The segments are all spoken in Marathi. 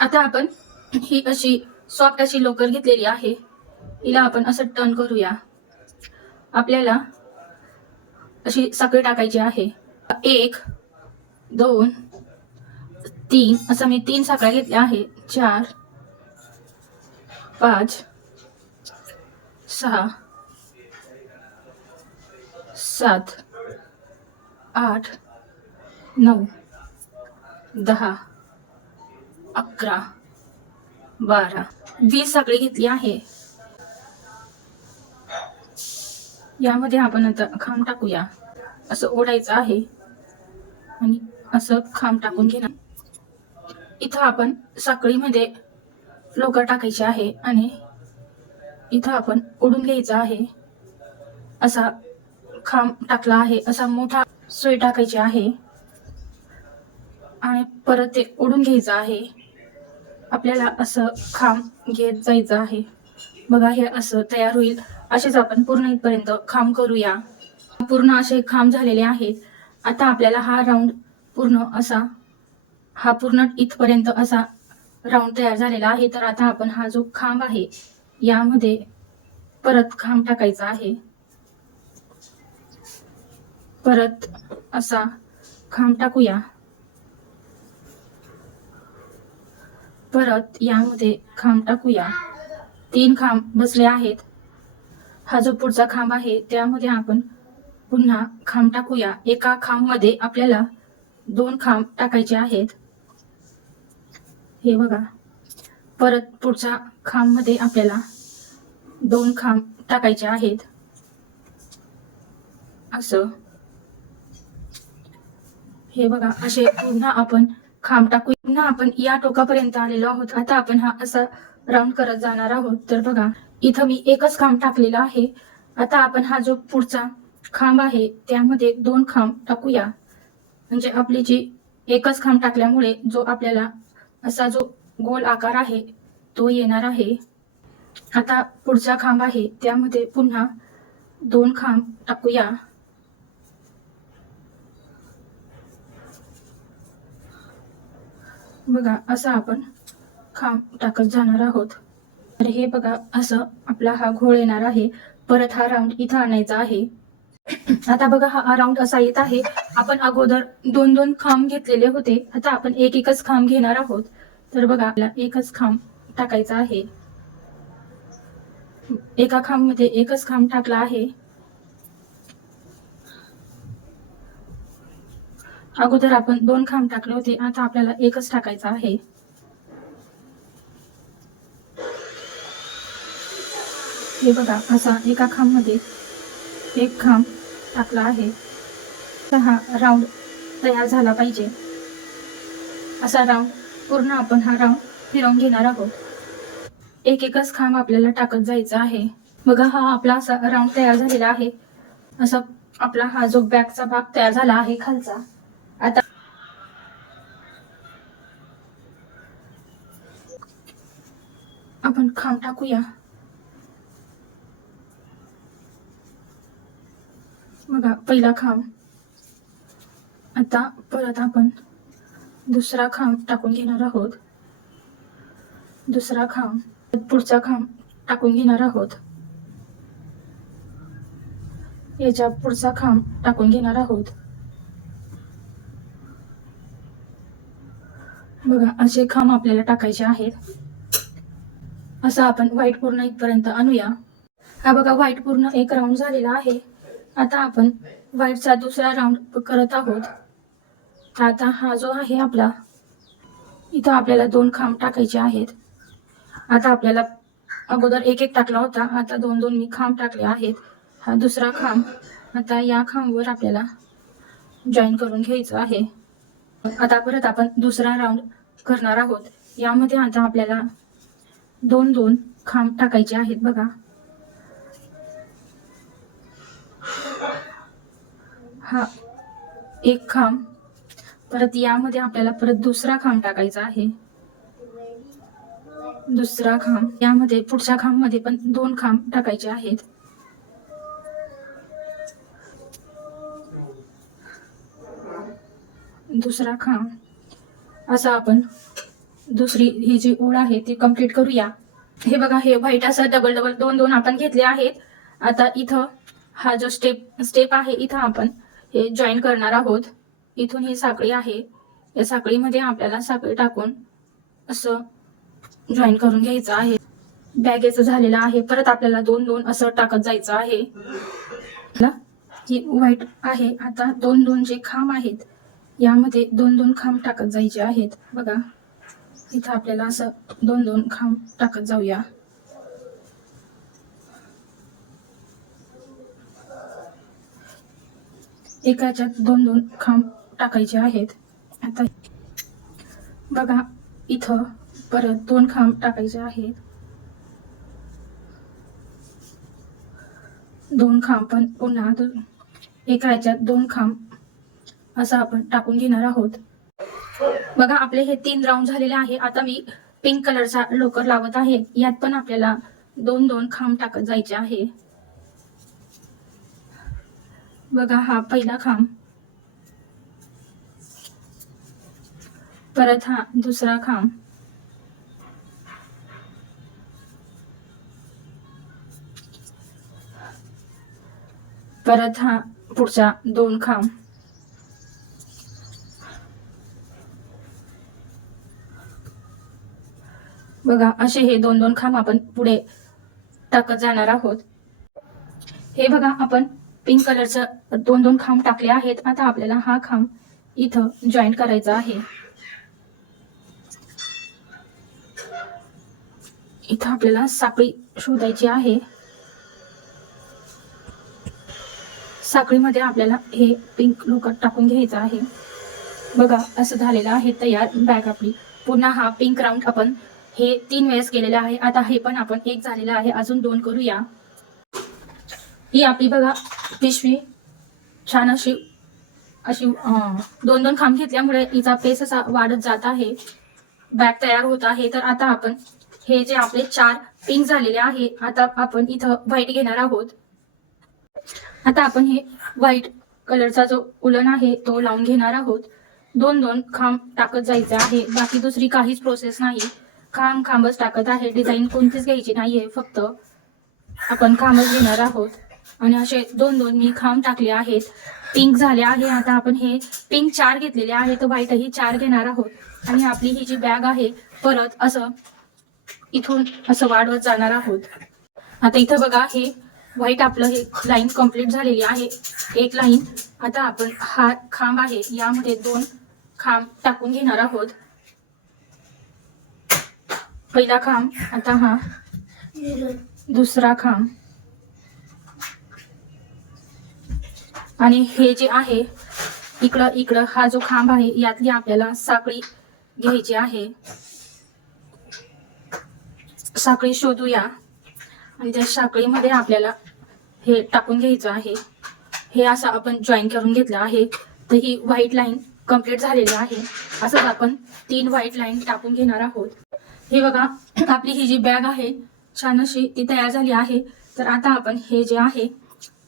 आता आपण ही अशी सॉफ्ट अशी लोकर घेतलेली आहे, हिला आपण असं टर्न करूया. आपल्याला अशी साखळी टाकायची आहे. 1 2 3 असं मी 3 साखळ्या घेतल्या आहे. 4 5 6 7 8 9 10 11 12 20 साखळी घेतली आहे. यामध्ये आपण आता खांब टाकूया. असं ओढायचं आहे आणि असं खांब टाकून घेणार. इथं आपण साखळीमध्ये लोकर टाकायची आहे आणि इथं आपण ओढून घ्यायचं आहे. असा खांब टाकला आहे, असा मोठा सुई टाकायची आहे आणि परत ते ओढून घ्यायचं आहे. आपल्याला असं खांब घेत जायचं आहे. बघा हे असं तयार होईल. असेच आपण पूर्ण इथपर्यंत खांब करूया. पूर्ण असे खांब झालेले आहेत. आता आपल्याला हा राऊंड पूर्ण असा हा पूर्ण इथपर्यंत असा राऊंड तयार झालेला आहे. तर आता आपण हा जो खांब आहे यामध्ये परत खांब टाकायचा आहे. परत असा खांब टाकूया. परत यामध्ये खांब टाकूया. 3 खांब बसले आहेत. हा जो पुढचा खांब आहे त्यामध्ये आपण पुन्हा खांब टाकूया. एका खांब मध्ये आपल्याला 2 खांब टाकायचे आहेत. हे बघा, परत पुढच्या खांब मध्ये आपल्याला 2 खांब टाकायचे आहेत. असं हे बघा, असे पुन्हा आपण खांब टाकू. पुन्हा आपण या टोकापर्यंत आलेलो आहोत. आता आपण हा असा राऊंड करत जाणार आहोत. तर बघा, इथं मी एकच खांब टाकलेला आहे. आता आपण हा जो पुढचा खांब आहे त्यामध्ये 2 खांब टाकूया. म्हणजे आपली जी एकच खांब टाकल्यामुळे जो आपल्याला असा जो गोल आकार आहे तो येणार आहे. आता पुढचा खांब आहे त्यामध्ये पुन्हा 2 खांब टाकूया. बघा, असं आपण खांब टाकत जाणार आहोत. तर हे बघा, असं आपला हा घोळ येणार आहे. परत हा राऊंड इथं आणायचा आहे. आता बघा, हा राऊंड असा येत आहे. आपण अगोदर 2-2 खांब घेतलेले होते. आता आपण एकच खांब घेणार आहोत. तर बघा, आपल्याला एकच खांब टाकायचा आहे. एका खांब मध्ये एकच खांब टाकला आहे. अगोदर आपण 2 खांब टाकले होते. आता आपल्याला एकच टाकायचा आहे. हे बघा, असा एका खांब मध्ये एक खांब टाकला आहे. हा राऊंड तयार झाला पाहिजे. असा राऊंड पूर्ण आपण हा राऊंड फिरवून घेणार आहोत. एकच खांब आपल्याला टाकत जायचा आहे. बघा, हा आपला असा राऊंड तयार झालेला आहे. असा आपला हा जो बॅकचा भाग तयार झाला आहे खालचा. आता आपण खांब टाकूया. बघा, पहिला खांब. आता परत आपण दुसरा खांब टाकून घेणार आहोत. दुसरा खांब, पुढचा खांब टाकून घेणार आहोत. याच्या पुढचा खांब टाकून घेणार आहोत. बघा, असे खांब आपल्याला टाकायचे आहेत. असं आपण व्हाईट पूर्ण इथपर्यंत आणूया. हा बघा, व्हाईट पूर्ण एक राऊंड झालेला आहे. आता आपण व्हाईटचा दुसरा राऊंड करत आहोत. आता हा जो आहे आपला, इथं आपल्याला 2 खांब टाकायचे आहेत. आता आपल्याला अगोदर एक टाकला होता, आता 2-2 मी खांब टाकले आहेत. हा दुसरा खांब. आता या खांबवर आपल्याला जॉईन करून घ्यायचं आहे. आता परत आपण दुसरा राऊंड करणार आहोत. यामध्ये आता आपल्याला 2-2 खांब टाकायचे आहेत. बघा, हा एक खांब. परत यामध्ये आपल्याला परत दुसरा खांब टाकायचा आहे. दुसरा खांब. यामध्ये पुढच्या खांब मध्ये पण 2 खांब टाकायचे आहेत. दुसरा खांब. असा आपण दुसरी ही जी ओळ आहे ती कंप्लीट करूया. हे बघा, हे व्हाईट असं डबल डबल दोन दोन आपण घेतले आहेत. आता इथं हा जो स्टेप आहे इथं आपण हे जॉईन करणार आहोत. इथून ही साखळी आहे, या साखळीमध्ये आपल्याला साखळी टाकून असं जॉईन करून घ्यायचं आहे. बॅगेचं झालेलं आहे. परत आपल्याला दोन दोन असं टाकत जायचं आहे. ही व्हाईट आहे. आता दोन दोन जे खांब आहेत यामध्ये दोन दोन खांब टाकत जायचे आहेत. बघा, इथं आपल्याला असं दोन दोन खांब टाकत जाऊया. एकाच्यात दोन दोन खांब टाकायचे आहेत. आता बघा, इथं परत दोन खांब टाकायचे आहेत. दोन खांब पण पुन्हा एकाच्यात दोन खांब असं आपण टाकून घेणार आहोत. बघा, आपले हे 3 राऊंड झालेले आहे. आता मी पिंक कलरचा लोकर लावत आहे. यात पण आपल्याला दोन दोन खांब टाकत जायचे आहे. बघा, हा पहिला खांब, परत हा दुसरा खांब, परत हा पुढचा दोन खांब, बघा असे हे दोन दोन खांब आपण पुढे टाकत जाणार आहोत. हे बघा, आपण पिंक कलरचं दोन दोन खांब टाकले आहेत. आता आपल्याला हा खांब इथं जॉईन करायचा आहे. इथं आपल्याला साखळी शोधायची आहे. साखळीमध्ये आपल्याला हे पिंक लोकर टाकून घ्यायचं आहे. बघा, असं झालेलं आहे तयार बॅग आपली. पुन्हा हा पिंक राऊंड आपण हे 3 वेळेस केलेले आहे. आता हे पण आपण एक झालेलं आहे, अजून 2 करूया. ही आपली बघा पिशवी छान अशी दोन दोन खांब घेतल्यामुळे हिचा पेस असा वाढत जात आहे. बॅग तयार होत आहे. तर आता आपण हे जे आपले 4 पिंक झालेले आहे, आता आपण इथं व्हाईट घेणार आहोत. आता आपण हे व्हाईट कलरचा जो उलन आहे तो लावून घेणार आहोत. दोन दोन खांब टाकत जायचे आहे. बाकी दुसरी काहीच प्रोसेस नाही. खांबच टाकत आहे. डिझाईन कोणतीच घ्यायची नाहीये, फक्त आपण खांबच घेणार आहोत. आणि असे दोन दोन मी खांब टाकले आहेत. पिंक झाले आहे. आता आपण हे पिंक 4 घेतलेले आहे, तर व्हाईटही 4 घेणार आहोत. आणि आपली ही जी बॅग आहे परत असं इथून असं वाढवत जाणार आहोत. आता इथं बघा, हे व्हाईट आपलं हे लाईन कंप्लीट झालेली आहे, एक लाईन. आता आपण हा खांब आहे यामध्ये 2 खांब टाकून घेणार आहोत. पहिला खांब, आता हा दुसरा खांब, आणि हे जे आहे इकडं हा जो खांब आहे यातली आपल्याला साखळी घ्यायची आहे. साखळी शोधूया आणि त्या साखळीमध्ये आपल्याला हे टाकून घ्यायचं आहे. हे असं आपण जॉईन करून घेतलं आहे. तर ही व्हाईट लाईन कंप्लीट झालेली आहे. असंच आपण 3 व्हाईट लाईन टाकून घेणार आहोत. हे बघा, आपली ही जी बॅग आहे छान अशी ती तयार झाली आहे. तर आता आपण हे जे आहे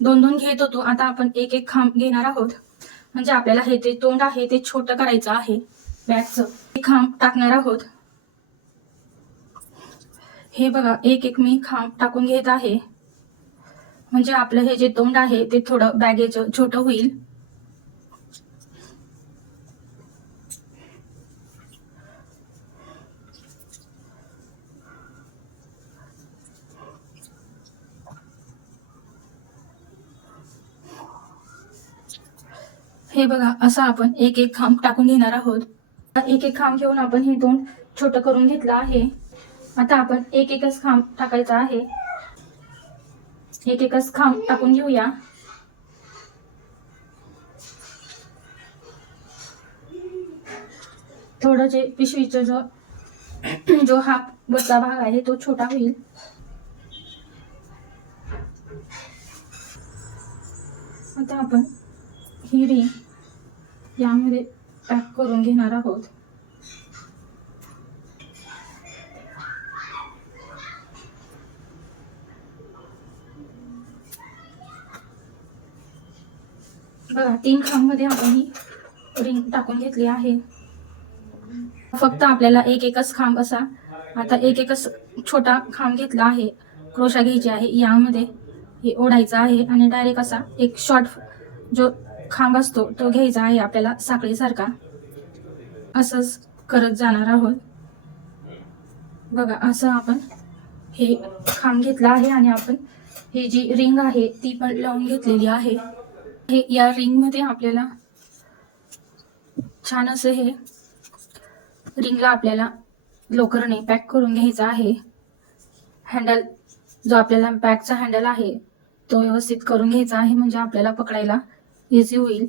2-2 घेत होतो, आता आपण एक एक खांब घेणार आहोत. म्हणजे आपल्याला हे जे तोंड आहे ते छोटं करायचं आहे बॅगचं. एक खांब टाकणार आहोत. हे बघा, एक एक मी खांब टाकून घेत आहे. म्हणजे आपलं हे जे तोंड आहे ते थोडं बॅगेचं छोटं होईल. हे बघा, असं आपण एक एक खांब टाकून घेणार आहोत. एक एक खांब घेऊन आपण हे तोंड छोटं करून घेतलं आहे. आता आपण एक एकच खांब टाकायचा आहे. एक एकच खांब टाकून घेऊया. थोडं जे पिशवीचा जो हा वरचा भाग आहे तो छोटा होईल. आता आपण ही रिंग यामध्ये पॅक करून घेणार आहोत. बघा, 3 खांब मध्ये आपण ही रिंग टाकून घेतली आहे. फक्त आपल्याला एकच खांब असा, आता एकच छोटा खांब घेतला आहे, क्रोशा घ्यायची आहे, यामध्ये हे ओढायचं आहे आणि डायरेक्ट असा एक शॉर्ट जो खांब असतो तो घ्यायचा आहे आपल्याला साखळीसारखा. असंच करत जाणार आहोत. बघा असं आपण हे खांब घेतला आहे आणि आपण ही जी रिंग आहे ती पण लावून घेतलेली आहे. हे या रिंग मध्ये आपल्याला छान असं हे रिंगला आपल्याला लोकरने पॅक करून घ्यायचा आहे. हँडल जो आपल्याला बॅगचा हँडल आहे तो व्यवस्थित करून घ्यायचा आहे, म्हणजे आपल्याला पकडायला इझी होईल.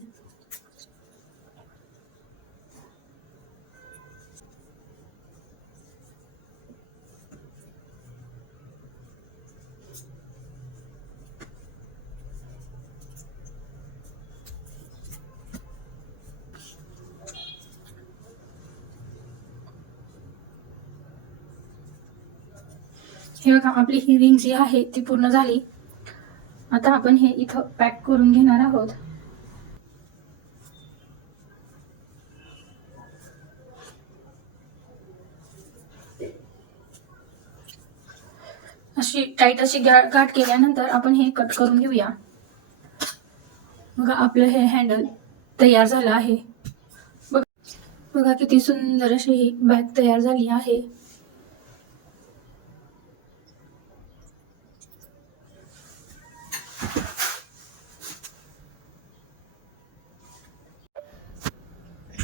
हे बघा आपली ही रिंग जी आहे ती पूर्ण झाली. आता आपण हे इथं पॅक करून घेणार आहोत. अशी टाईट अशी गाठ केल्यानंतर आपण हे कट करून घेऊया. बघा आपलं हे हँडल तयार झालं आहे. बघा किती सुंदर अशी ही बॅग तयार झाली आहे.